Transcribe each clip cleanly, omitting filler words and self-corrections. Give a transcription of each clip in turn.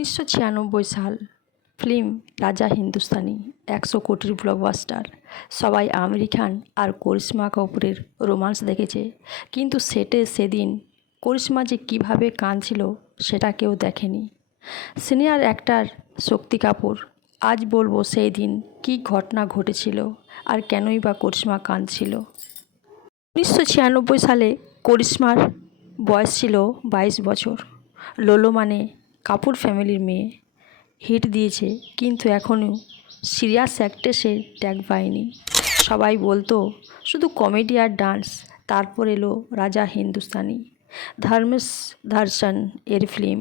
1996 সাল ফিল্ম রাজা হিন্দুস্তানি 100 কোটির ব্লকবাস্টার। সবাই আমির খান আর করিশ্মা কাপুরের রোমান্স দেখেছে, কিন্তু সেটে সেদিন করিশ্মা যে কীভাবে কাঁদছিল সেটা কেউ দেখেনি। সিনিয়র অ্যাক্টর শক্তি কাপুর। আজ বলবো সেই দিন কী ঘটনা ঘটেছিল আর কেনই বা করিশ্মা কাঁদছিল। 1996 সালে করিশ্মার বয়স ছিল 22 বছর। লোলো মানে কাপুর ফ্যামিলির মেয়ে। হিট দিয়েছে, কিন্তু এখনও সিরিয়াস অ্যাক্ট্রেসের ট্যাগ পায়নি। সবাই বলতো শুধু কমেডি আর ডান্স। তারপর এলো রাজা হিন্দুস্তানি, ধর্মেশ দর্শন এর ফিল্ম।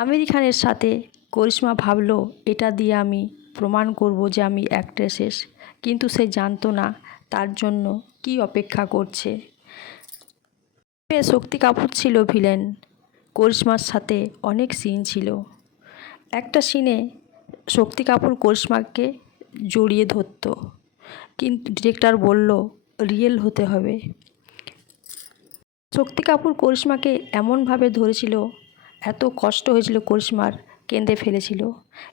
আমির খানের সাথে করিশ্মা ভাবলো এটা দিয়ে আমি প্রমাণ করব যে আমি অ্যাক্ট্রেস, কিন্তু সে জানতো না তার জন্য কি অপেক্ষা করছে। শক্তি কাপুর ছিল ভিলেন। করিশ্মার সাথে অনেক সিন ছিল। একটা সিনে শক্তি কাপুর করিশ্মাকে জড়িয়ে ধরতো, কিন্তু ডিরেক্টর বলল রিয়েল হতে হবে। শক্তি কাপুর করিশ্মাকে এমনভাবে ধরেছিল, এত কষ্ট হয়েছিল করিশ্মার, কেঁদে ফেলেছিল।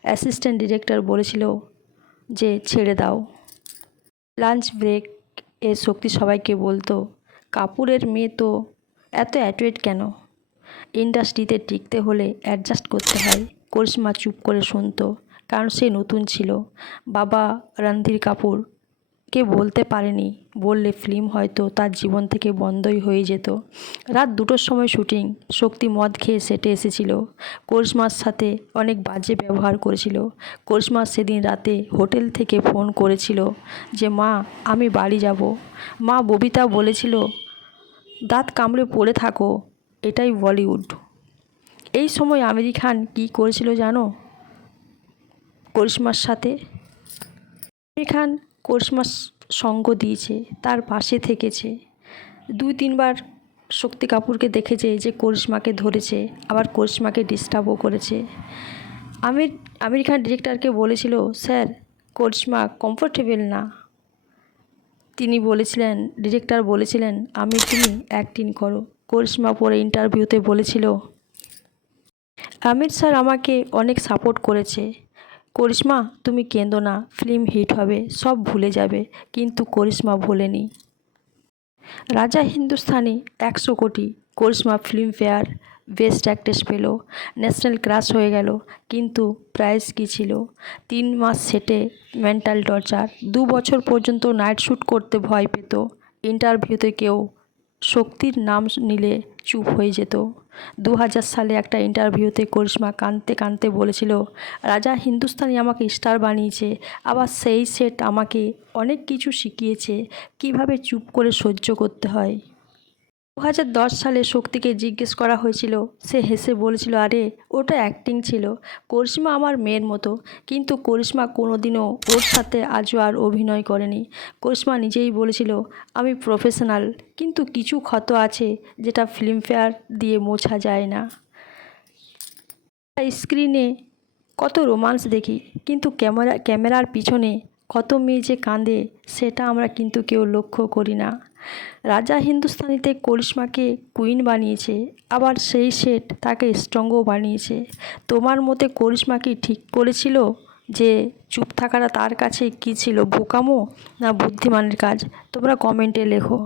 অ্যাসিস্ট্যান্ট ডিরেক্টর বলেছিল যে ছেড়ে দাও। লাঞ্চ ব্রেক এ শক্তি সবাইকে বলতো কাপুরের মেয়ে তো এত অ্যাটিটিউড কেন? ইন্ডাস্ট্রিতে টিকতে হলে অ্যাডজাস্ট করতে হয়। করিশ্মা চুপ করে শুনতো, কারণ সে নতুন ছিল। বাবা রণধীর কাপুরকে বলতে পারেনি, বললে ফিল্ম হয়তো তার জীবন থেকে বন্ধই হয়ে যেত। রাত 2টোর সময় শুটিং। শক্তি মদ খেয়ে সেটে এসেছিল। করিশ্মার সাথে অনেক বাজে ব্যবহার করেছিল। করিশ্মা সেদিন রাতে হোটেল থেকে ফোন করেছিল যে মা আমি বাড়ি যাব। মা ববিতা বলেছিল দাঁত কামড়ে পড়ে থাকো, এটাই বলিউড। এই সময় আমির খান কী করেছিল জানো? করিশ্মার সাথে আমির খান করিশ্মার সঙ্গ দিয়েছে, তার পাশে থেকেছে। 2-3 বার শক্তি কাপুরকে দেখেছে যে করিশ্মাকে ধরেছে, আবার করিশ্মাকে ডিস্টার্বও করেছে। আমির খান ডিরেক্টরকে বলেছিল স্যার করিশ্মা কমফোর্টেবল না। তিনি বলেছিলেন, ডিরেক্টর বলেছিলেন তুমি অ্যাক্টিং করো। করিশ্মা পরে ইন্টারভিউতে বলেছিল আমির স্যার আমাকে অনেক সাপোর্ট করেছে। করিশ্মা তুমি কেঁদো না, ফিল্ম হিট হবে, সব ভুলে যাবে। কিন্তু করিশ্মা ভোলেনি। রাজা হিন্দুস্তানি 100 কোটি। করিশ্মা ফিল্মফেয়ার বেস্ট অ্যাক্ট্রেস পেল, ন্যাশনাল ক্রাশ হয়ে গেল। কিন্তু প্রাইজ কী ছিল? 3 মাস সেটে মেন্টাল টর্চার। 2 বছর পর্যন্ত নাইট শ্যুট করতে ভয় পেত। ইন্টারভিউতে কেউ শক্তির নাম নিলে চুপ হয়ে যেত। 2000 সালে একটা ইন্টারভিউতে করিশ্মা কাঁদতে কাঁদতে বলেছিল রাজা হিন্দুস্তানি আমাকে স্টার বানিয়েছে, আবার সেই সেট আমাকে অনেক কিছু শিখিয়েছে, কিভাবে চুপ করে সহ্য করতে হয়। 2010 সালে শক্তিকে জিজ্ঞেস করা হয়েছিল, সে হেসে বলেছিল আরে ওটা অ্যাক্টিং ছিল, করিশ্মা আমার মেয়ের মতো। কিন্তু করিশ্মা কোনোদিনও ওর সাথে আজও আর অভিনয় করেনি। করিশ্মা নিজেই বলেছিল আমি প্রফেশনাল, কিন্তু কিছু ক্ষত আছে যেটা ফিল্মফেয়ার দিয়ে মোছা যায় না। স্ক্রিনে কত রোমান্স দেখি, কিন্তু ক্যামেরার পিছনে কত মেয়ে যে কাঁদে সেটা আমরা কিন্তু কেউ লক্ষ্য করি না। রাজা হিন্দুস্তানিতে করিশ্মাকে কুইন বানিয়েছে, আবার সেই সেট তাকে স্ট্রংও বানিয়েছে। তোমার মতে করিশ্মা কি ঠিক করেছিল যে চুপ থাকাটা তার কাছে কী ছিল, বোকামো না বুদ্ধিমানের কাজ? তোমরা কমেন্টে লেখো।